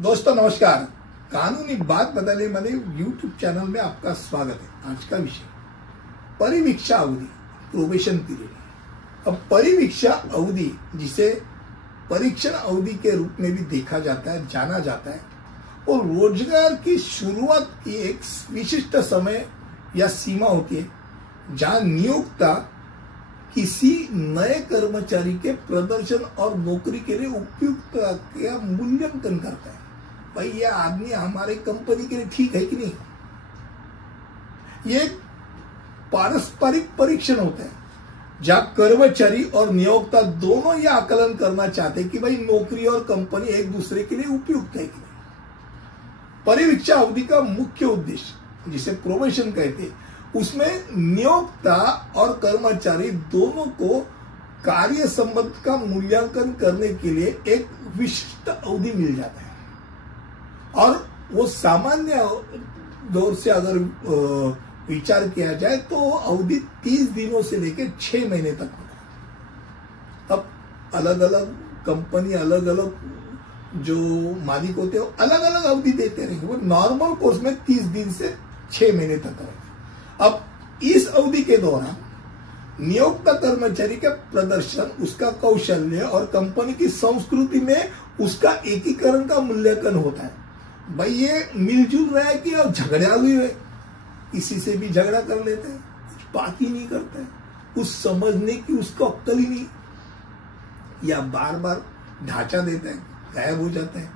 दोस्तों नमस्कार। कानूनी बात बदलने वाले यूट्यूब चैनल में आपका स्वागत है। आज का विषय परिवीक्षा अवधि, प्रोबेशन पीरियड। अब परिवीक्षा अवधि, जिसे परीक्षण अवधि के रूप में भी देखा जाता है, जाना जाता है, और रोजगार की शुरुआत की एक विशिष्ट समय या सीमा होती है जहां नियोक्ता किसी नए कर्मचारी के प्रदर्शन और नौकरी के लिए उपयुक्तता का मूल्यांकन करता है। भाई ये आदमी हमारे कंपनी के लिए ठीक है कि नहीं। ये पारस्परिक परीक्षण होता है जहां कर्मचारी और नियोक्ता दोनों ये आकलन करना चाहते हैं कि भाई नौकरी और कंपनी एक दूसरे के लिए उपयुक्त है कि नहीं। परिवीक्षा अवधि का मुख्य उद्देश्य, जिसे प्रोबेशन कहते हैं, उसमें नियोक्ता और कर्मचारी दोनों को कार्य संबंध का मूल्यांकन करने के लिए एक विशिष्ट अवधि मिल जाता है। और वो सामान्य दौर से अगर विचार किया जाए तो अवधि 30 दिनों से लेकर 6 महीने तक होता है। अब अलग अलग कंपनी, अलग अलग जो मालिक होते हैं, अलग अलग अवधि देते रहेंगे। वो नॉर्मल कोर्स में 30 दिन से 6 महीने तक रहेगा। अब इस अवधि के दौरान नियोक्ता कर्मचारी का प्रदर्शन, उसका कौशल्य और कंपनी की संस्कृति में उसका एकीकरण का मूल्यांकन होता है। भाई ये मिलजुल रहा है कि और झगड़ालू है, किसी से भी झगड़ा कर लेते हैं, कुछ बात ही नहीं करते हैं, कुछ समझने की उसको अक्ल ही नहीं, या बार बार ढांचा देता है, गायब हो जाता है,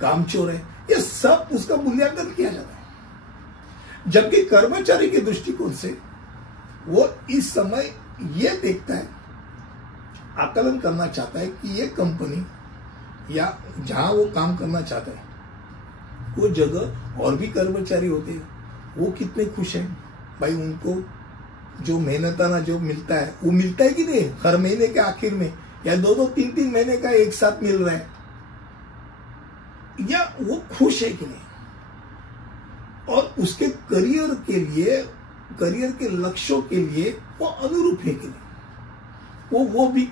कामचोर है, ये सब उसका मूल्यांकन किया जाता है। जबकि कर्मचारी के दृष्टिकोण से वो इस समय ये देखता है, आकलन करना चाहता है कि ये कंपनी या जहां वो काम करना चाहता है वो जगह और भी कर्मचारी होते हैं, वो कितने खुश हैं। भाई उनको जो मेहनताना जो मिलता है वो मिलता है कि नहीं हर महीने के आखिर में, या 2-2, 3-3 महीने का एक साथ मिल रहा है, या वो खुश है कि नहीं। और उसके करियर के लिए, करियर के लक्ष्यों के लिए वो अनुरूप है कि नहीं, वो भी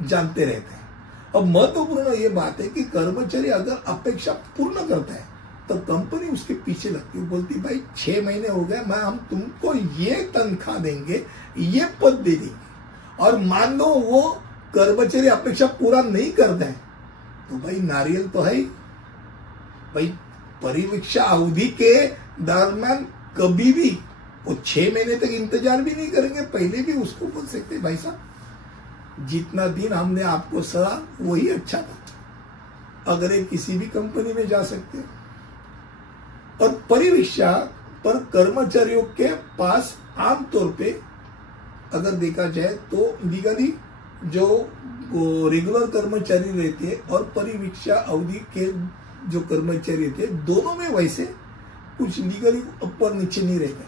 जानते रहते हैं। अब महत्वपूर्ण ये बात है कि कर्मचारी अगर अपेक्षा पूर्ण करता है तो कंपनी उसके पीछे लगती है, बोलती भाई 6 महीने हो गए, हम तुमको ये तनख्वाह देंगे, ये पद दे देंगे। और मान लो वो कर्मचारी अपेक्षा पूरा नहीं करता है तो भाई नारियल तो है ही। भाई परिवीक्षा अवधि के दरम्यान कभी भी वो 6 महीने तक इंतजार भी नहीं करेंगे, पहले भी उसको बोल सकते भाई साहब जितना दिन हमने आपको सहा वही अच्छा था, अगर किसी भी कंपनी में जा सकते। और परिवीक्षा पर कर्मचारियों के पास आमतौर पे अगर देखा जाए तो लीगली जो रेगुलर कर्मचारी रहते हैं और परिवीक्षा अवधि के जो कर्मचारी रहते हैं, दोनों में वैसे कुछ लीगली ऊपर नीचे नहीं रहते,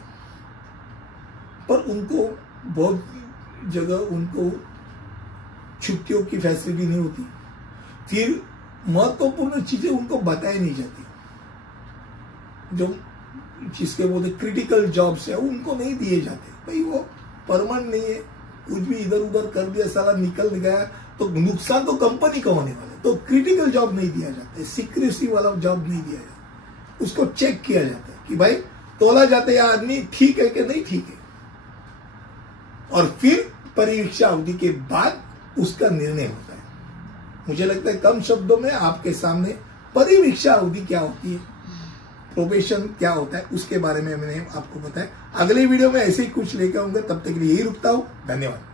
पर उनको बहुत जगह उनको छुट्टियों की फैसिलिटी नहीं होती, फिर महत्वपूर्ण चीजें उनको बताई नहीं जाती, जो जिसके बोलते क्रिटिकल जॉब्स है उनको नहीं दिए जाते। भाई वो परमानेंट नहीं है, कुछ भी इधर उधर कर दिया, साला निकल गया तो नुकसान तो कंपनी का होने वाला है। तो क्रिटिकल जॉब नहीं दिया जाता है, सीक्रेसी वाला जॉब नहीं दिया जाता, उसको चेक किया जाता है कि भाई तोला जाता है आदमी ठीक है कि नहीं ठीक है, और फिर परिवीक्षा अवधि के बाद उसका निर्णय होता है। मुझे लगता है कम शब्दों में आपके सामने परिवीक्षा अवधि क्या होती है, प्रोबेशन क्या होता है, उसके बारे में मैंने आपको बताया। अगले वीडियो में ऐसे ही कुछ लेकर आऊंगा, तब तक के लिए यही रुकता हूं। धन्यवाद।